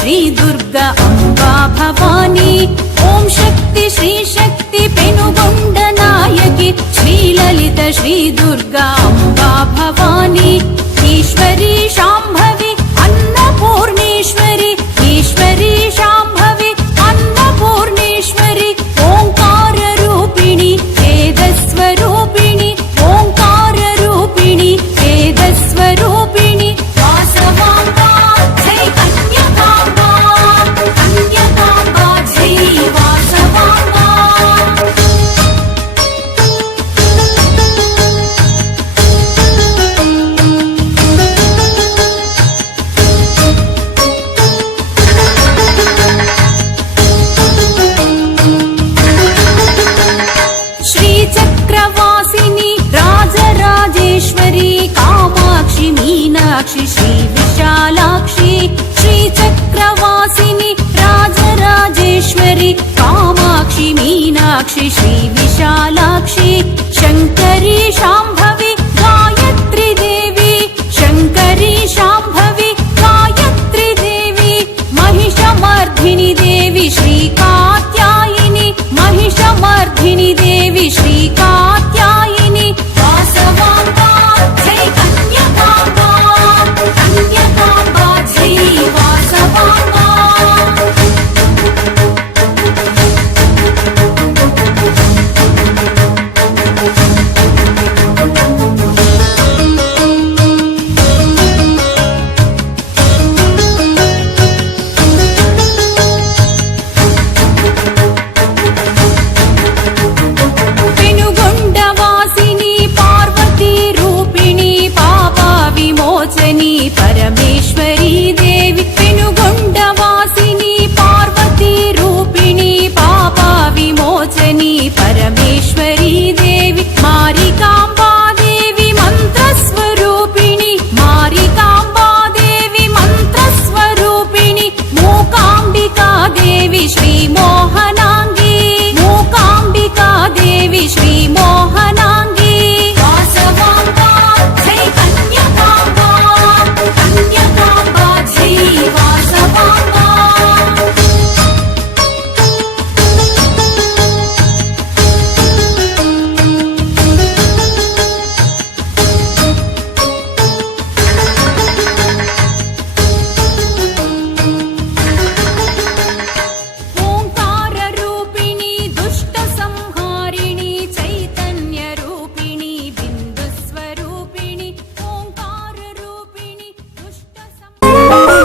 श्री दुर्गा अम्बा भवानी ओम शक्ति श्री शक्ति पेनुगोंड नायकी श्री ललित श्री दुर्गा अम्बा भवानी ईश्वरी शाम्भवी अन्नपूर्णेश्वरी ईश्वरी शाम्भवी अन्नपूर्णेश्वरी ओंकार रूपिणी वेदस्वरूपिणी ओंकार रूपिणी वेदस्वरूपिणी वासवाम्बा जय कन्यकाम्बा कन्यकाम्बा जय वासवाम्बा श्रीचक्रवासिनी राजराजेश्वरी कामाक्षि मीनाक्षि श्री विशालाक्षी श्रीचक्रवासिनी राजराजेश्वरी कामाक्षि मीनाक्षि श्री विशालाक्षी शंकरी शाम्भवी गायत्री देवी शंकरी शाम्भवी गायत्री देवी महिषमर्धिनी देवी श्री कात्यायिनी महिषमर्धिनी देवी श्री कात्यायिनी वासवाम्बा जय कन्यकाम्बा कन्यकाम्बा जय वासवाम्बा पेनुगोंडवासिनी पार्वती रूपिणी पापा विमोचनी परमेश्वरी देवी पेनुगोंडवासिनी पार्वती रूपिणी पापा विमोचनी परमेश्वरी देवी मारिकाम्बा देवी मन्त्रस्वरूपिणी मारिकाम्बा देवी मन्त्रस्वरूपिणी मूकाम्बिका देवी श्री मोहनांगी मूकाम्बिका देवी श्री मोहनांगी वासवाम्बा जय कन्यकाम्बा कन्यकाम्बा जय वासवाम्बा ओंकार रूपिणी दुष्ट संहारिणी चैतन्य रूपिणी बिंदु स्वरूपिणी ओंकार रूपिणी दुष्ट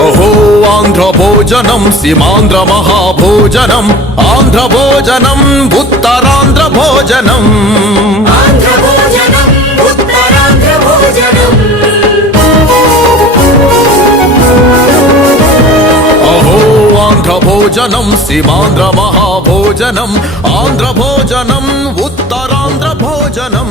अहो आंध्र भोजनं सीमांध्र महाभोजनं आंध्र भोजनं उत्तरांध्र भोजनं आंध्र भोजनम् उत्तरांध्र भोजनम् अहो आंध्र भोजनं सीमांध्र महाभोजनं आंध्र भोजनं उत्तरांध्र भोजनं